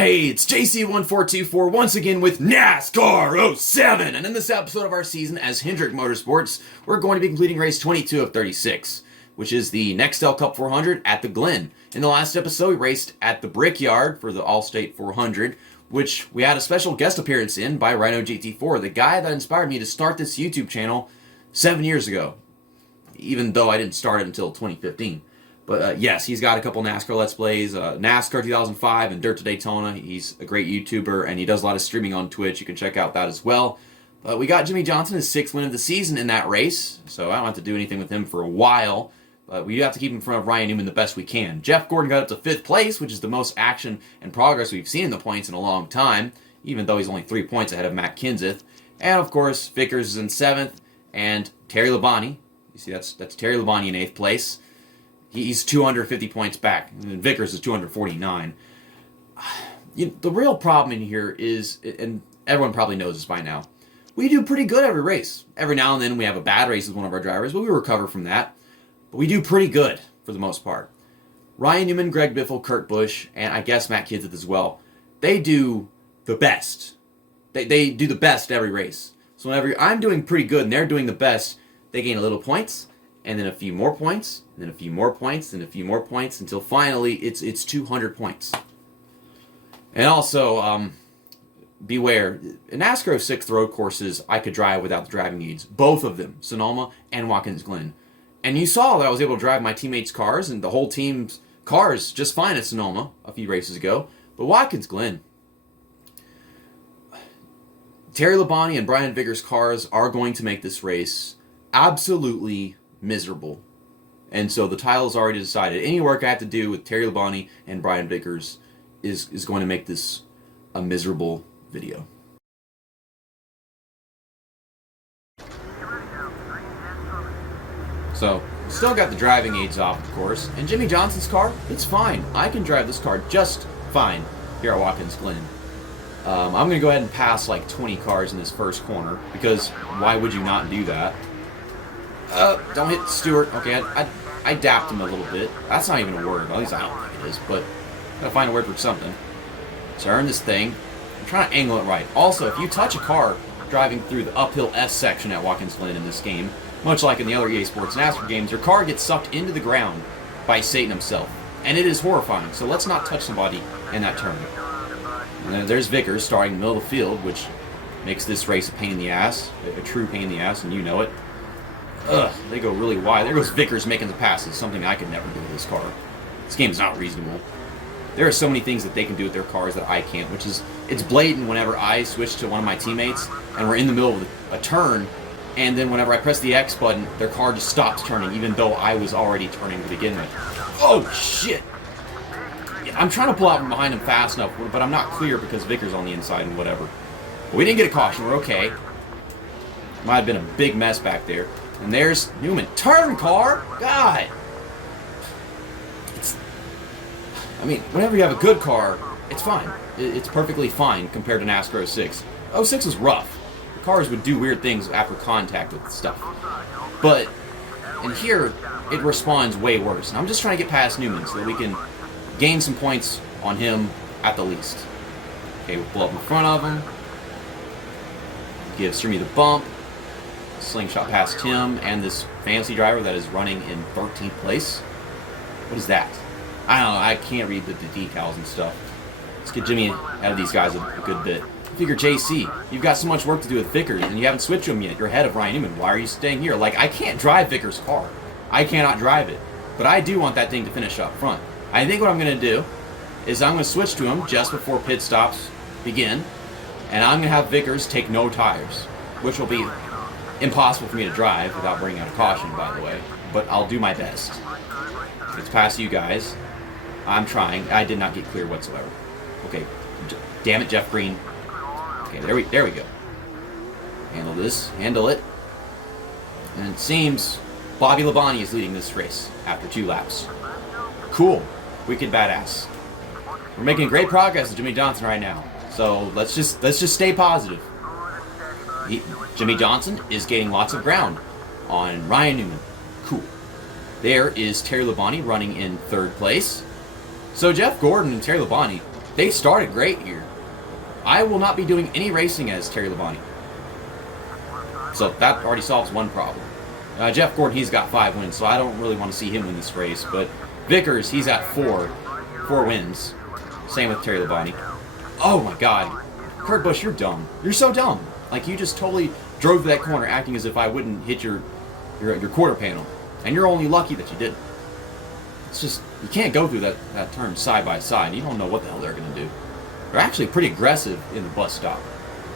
Hey, it's JC1424 once again with NASCAR 07, and in this episode of our season as Hendrick Motorsports, we're going to be completing race 22 of 36, which is the Nextel Cup 400 at the Glen. In the last episode, we raced at the Brickyard for the All-State 400, which we had a special guest appearance in by Rhino GT4, the guy that inspired me to start this YouTube channel 7 years ago, even though I didn't start it until 2015. But yes, he's got a couple NASCAR Let's Plays, NASCAR 2005 and Dirt to Daytona. He's a great YouTuber, and he does a lot of streaming on Twitch. You can check out that as well. But we got Jimmie Johnson, his 6th win of the season in that race, so I don't have to do anything with him for a while. But we do have to keep him in front of Ryan Newman the best we can. Jeff Gordon got up to 5th place, which is the most action and progress we've seen in the points in a long time, even though he's only 3 points ahead of Matt Kenseth. And of course, Vickers is in 7th, and Terry Labonte. You see, that's Terry Labonte in 8th place. He's 250 points back, and Vickers is 249. The real problem in here is, and everyone probably knows this by now, we do pretty good every race. Every now and then we have a bad race with one of our drivers, but we recover from that. But we do pretty good for the most part. Ryan Newman, Greg Biffle, Kurt Busch, and I guess Matt Kenseth as well, they do the best. They do the best every race. So whenever I'm doing pretty good and they're doing the best, they gain a little points, and then a few more points, and then a few more points, and a few more points, until finally it's 200 points. And also, beware, in NASCAR 06 road courses, I could drive without the driving aids. Both of them, Sonoma and Watkins Glen. And you saw that I was able to drive my teammates' cars and the whole team's cars just fine at Sonoma a few races ago. But Watkins Glen, Terry Labonte and Brian Vickers' cars are going to make this race absolutely miserable. And so the title is already decided. Any work I have to do with Terry Labonte and Brian Vickers is going to make this a miserable video. So, still got the driving aids off, of course, and Jimmie Johnson's car, it's fine. I can drive this car just fine here at Watkins Glen. I'm going to go ahead and pass like 20 cars in this first corner, because why would you not do that? Don't hit Stewart. Okay, I dapped him a little bit. That's not even a word. At least I don't think it is, but gotta find a word for something. Turn this thing. I'm trying to angle it right. Also, if you touch a car driving through the uphill S section at Watkins Glen in this game, much like in the other EA Sports NASCAR games, your car gets sucked into the ground by Satan himself. And it is horrifying, so let's not touch somebody in that turn. And then there's Vickers starting in the middle of the field, which makes this race a pain in the ass. A true pain in the ass, and you know it. Ugh, they go really wide. There goes Vickers making the passes, something I could never do with this car. This game is not reasonable. There are so many things that they can do with their cars that I can't, which is, it's blatant whenever I switch to one of my teammates, and we're in the middle of a turn, and then whenever I press the X button, their car just stops turning, even though I was already turning to begin with. Oh, shit! Yeah, I'm trying to pull out from behind him fast enough, but I'm not clear because Vickers on the inside and whatever. But we didn't get a caution, we're okay. Might have been a big mess back there. And there's Newman. Turn, car! God! I mean, whenever you have a good car, it's fine. It's perfectly fine compared to NASCAR 06. 06 was rough. The cars would do weird things after contact with stuff. But in here, it responds way worse. And I'm just trying to get past Newman so that we can gain some points on him at the least. Okay, we'll pull up in front of him. Give Streamy the bump. Slingshot past him and this fancy driver that is running in 13th place. What is that? I don't know. I can't read the decals and stuff. Let's get Jimmy out of these guys a good bit. I figure, JC, you've got so much work to do with Vickers, and you haven't switched to him yet. You're ahead of Ryan Newman. Why are you staying here? Like, I can't drive Vickers' car. I cannot drive it. But I do want that thing to finish up front. I think what I'm going to do is I'm going to switch to him just before pit stops begin, and I'm going to have Vickers take no tires, which will be impossible for me to drive without bringing out a caution, by the way, but I'll do my best. It's past you guys. I'm trying. I did not get clear whatsoever. Okay, damn it, Jeff Green. Okay, there we go. Handle this, handle it. And it seems Bobby Labonte is leading this race after 2 laps. Cool, wicked badass. We're making great progress with Jimmie Johnson right now, so let's just stay positive. Jimmie Johnson is gaining lots of ground on Ryan Newman. Cool. There is Terry Labonte running in 3rd place. So Jeff Gordon and Terry Labonte, they started great here. I will not be doing any racing as Terry Labonte. So that already solves one problem. Jeff Gordon, he's got 5 wins, so I don't really want to see him win this race. But Vickers, he's at 4 wins. Same with Terry Labonte. Oh my God. Kurt Busch, you're dumb. You're so dumb. Like, you just totally drove that corner acting as if I wouldn't hit your quarter panel. And you're only lucky that you didn't. It's just, you can't go through that turn side by side. You don't know what the hell they're going to do. They're actually pretty aggressive in the bus stop.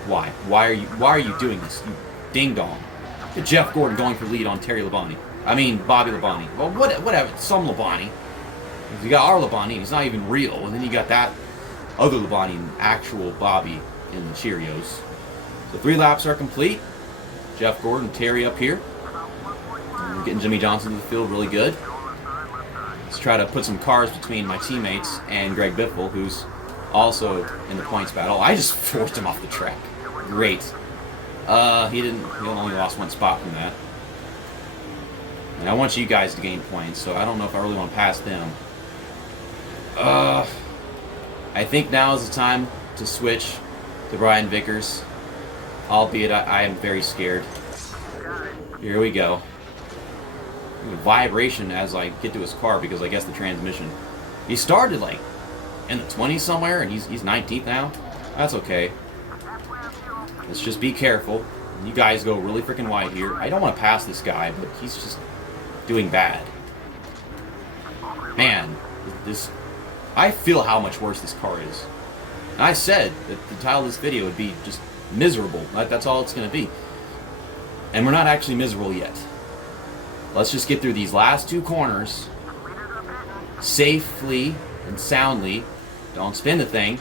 Why? Why are you doing this, you ding dong? Get Jeff Gordon going for lead on Terry Labonte. I mean, Bobby Labonte. Well, whatever. Some Labonte. You got our Labonte, and he's not even real. And then you got that other Labonte, and actual Bobby in the Cheerios. So 3 laps are complete. Jeff Gordon, Terry up here. And we're getting Jimmy Johnson to the field really good. Let's try to put some cars between my teammates and Greg Biffle, who's also in the points battle. I just forced him off the track. Great. He only lost 1 spot from that. And I want you guys to gain points, so I don't know if I really want to pass them. I think now is the time to switch to Brian Vickers. Albeit I am very scared. Here we go. Vibration as I get to his car because I guess the transmission. He started like in the 20s somewhere and he's 19th now. That's okay. Let's just be careful. You guys go really freaking wide here. I don't want to pass this guy, but he's just doing bad. Man, I feel how much worse this car is. And I said that the title of this video would be just miserable. That's all it's going to be. And we're not actually miserable yet. Let's just get through these last 2 corners safely and soundly. Don't spin the thing.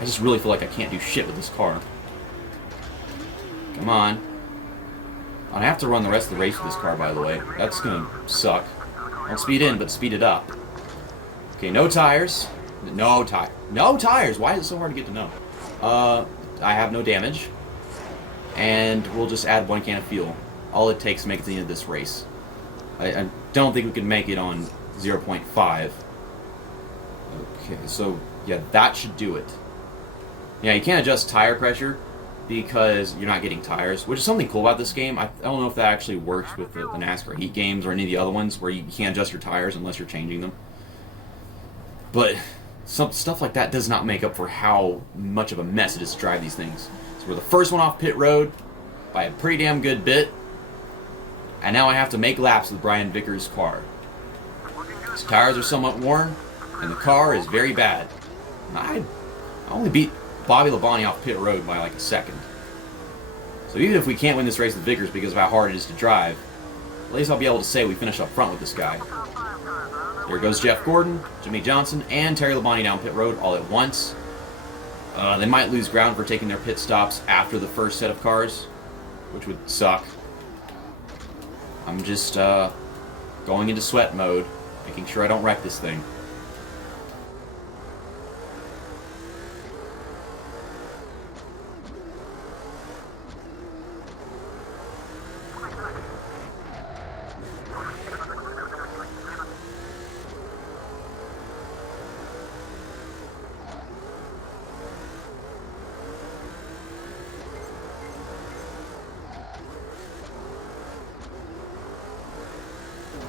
I just really feel like I can't do shit with this car. Come on. I have to run the rest of the race with this car, by the way. That's going to suck. Don't speed in, but speed it up. Okay, no tires. No tires. Why is it so hard to get to know? I have no damage. And we'll just add 1 can of fuel. All it takes to make it to the end of this race. I don't think we can make it on 0.5. Okay, so yeah, that should do it. Yeah, you can't adjust tire pressure because you're not getting tires, which is something cool about this game. I don't know if that actually works with the NASCAR Heat games or any of the other ones where you can't adjust your tires unless you're changing them. But some stuff like that does not make up for how much of a mess it is to drive these things. So we're the first one off pit road by a pretty damn good bit. And now I have to make laps with Brian Vickers' car. His tires are somewhat worn, and the car is very bad. I only beat Bobby Labonte off pit road by like a second. So even if we can't win this race with Vickers because of how hard it is to drive, at least I'll be able to say we finished up front with this guy. There goes Jeff Gordon, Jimmy Johnson, and Terry Labonte down pit road all at once. They might lose ground for taking their pit stops after the first set of cars, which would suck. I'm just going into sweat mode, making sure I don't wreck this thing.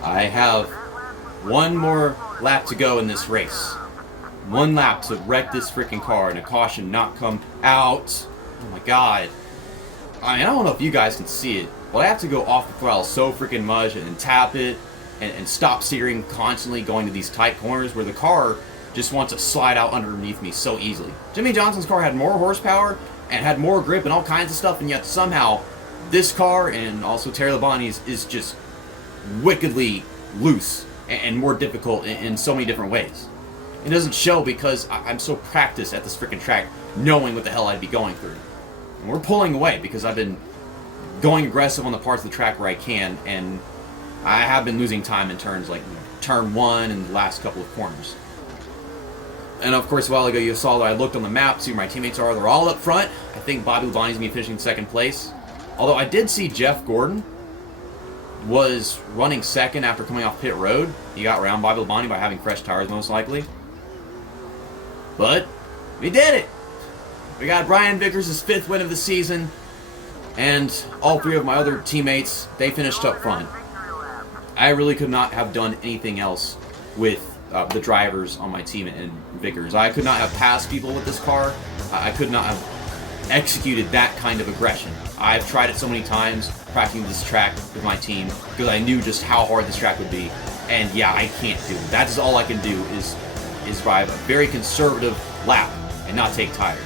I have 1 more lap to go in this race. 1 lap to wreck this freaking car and a caution not come out. Oh my god. I don't know if you guys can see it, but I have to go off the throttle so freaking much and tap it and stop steering constantly going to these tight corners where the car just wants to slide out underneath me so easily. Jimmy Johnson's car had more horsepower and had more grip and all kinds of stuff, and yet somehow this car and also Terry Labonte's is just wickedly loose and more difficult in so many different ways. It doesn't show because I'm so practiced at this freaking track knowing what the hell I'd be going through. And we're pulling away because I've been going aggressive on the parts of the track where I can, and I have been losing time in turns like turn 1 and the last couple of corners. And of course, a while ago you saw that I looked on the map, see where my teammates are. They're all up front. I think Bobby Labonte's going to be finishing in 2nd place. Although I did see Jeff Gordon was running 2nd after coming off pit road. He got around Bobby Labonte by having fresh tires, most likely. But we did it. We got Brian Vickers' 5th win of the season, and all 3 of my other teammates, they finished up front. I really could not have done anything else with the drivers on my team and Vickers. I could not have passed people with this car. I could not have executed that kind of aggression. I've tried it so many times, practicing this track with my team, because I knew just how hard this track would be. And yeah, I can't do it. That's all I can do is drive a very conservative lap and not take tires.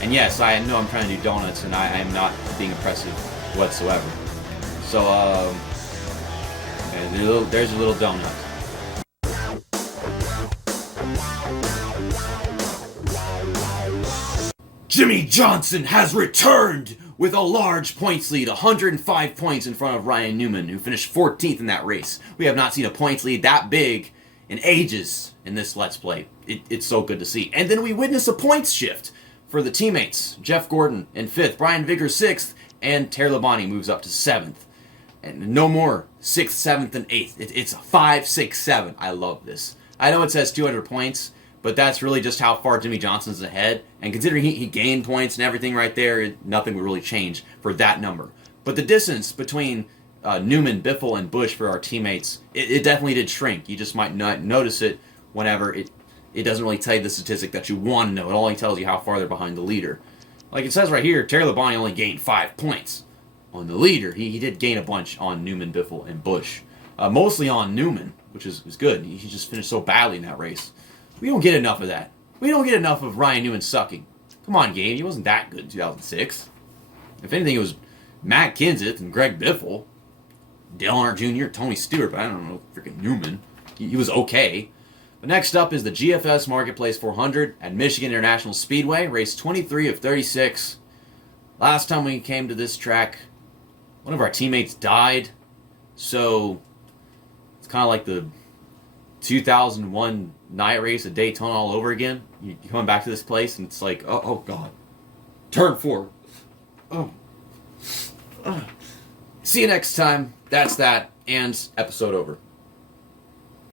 And yes, I know I'm trying to do donuts, and I am not being oppressive whatsoever. So, there's a little donut. Jimmy Johnson has returned with a large points lead, 105 points in front of Ryan Newman, who finished 14th in that race. We have not seen a points lead that big in ages in this Let's Play. It's so good to see. And then we witness a points shift for the teammates. Jeff Gordon in 5th, Brian Vickers 6th, and Terry Labonte moves up to 7th. And no more 6th, 7th, and 8th. It's 5, 6, 7. I love this. I know it says 200 points, but that's really just how far Jimmy Johnson's ahead. And considering he gained points and everything right there, nothing would really change for that number. But the distance between Newman, Biffle, and Busch for our teammates, it definitely did shrink. You just might not notice it whenever it doesn't really tell you the statistic that you want to know. It only tells you how far they're behind the leader. Like it says right here, Terry Labonte only gained 5 points on the leader. He did gain a bunch on Newman, Biffle, and Busch. Mostly on Newman, which is good. He just finished so badly in that race. We don't get enough of that. We don't get enough of Ryan Newman sucking. Come on, Gabe. He wasn't that good in 2006. If anything, it was Matt Kenseth and Greg Biffle, Dale Earnhardt Jr., Tony Stewart, but I don't know, freaking Newman. He was okay. But next up is the GFS Marketplace 400 at Michigan International Speedway, race 23 of 36. Last time we came to this track, one of our teammates died, so it's kind of like the 2001 night race at Daytona all over again. You're coming back to this place, and it's like, oh God. Turn 4. Oh. See you next time. That's that, and episode over.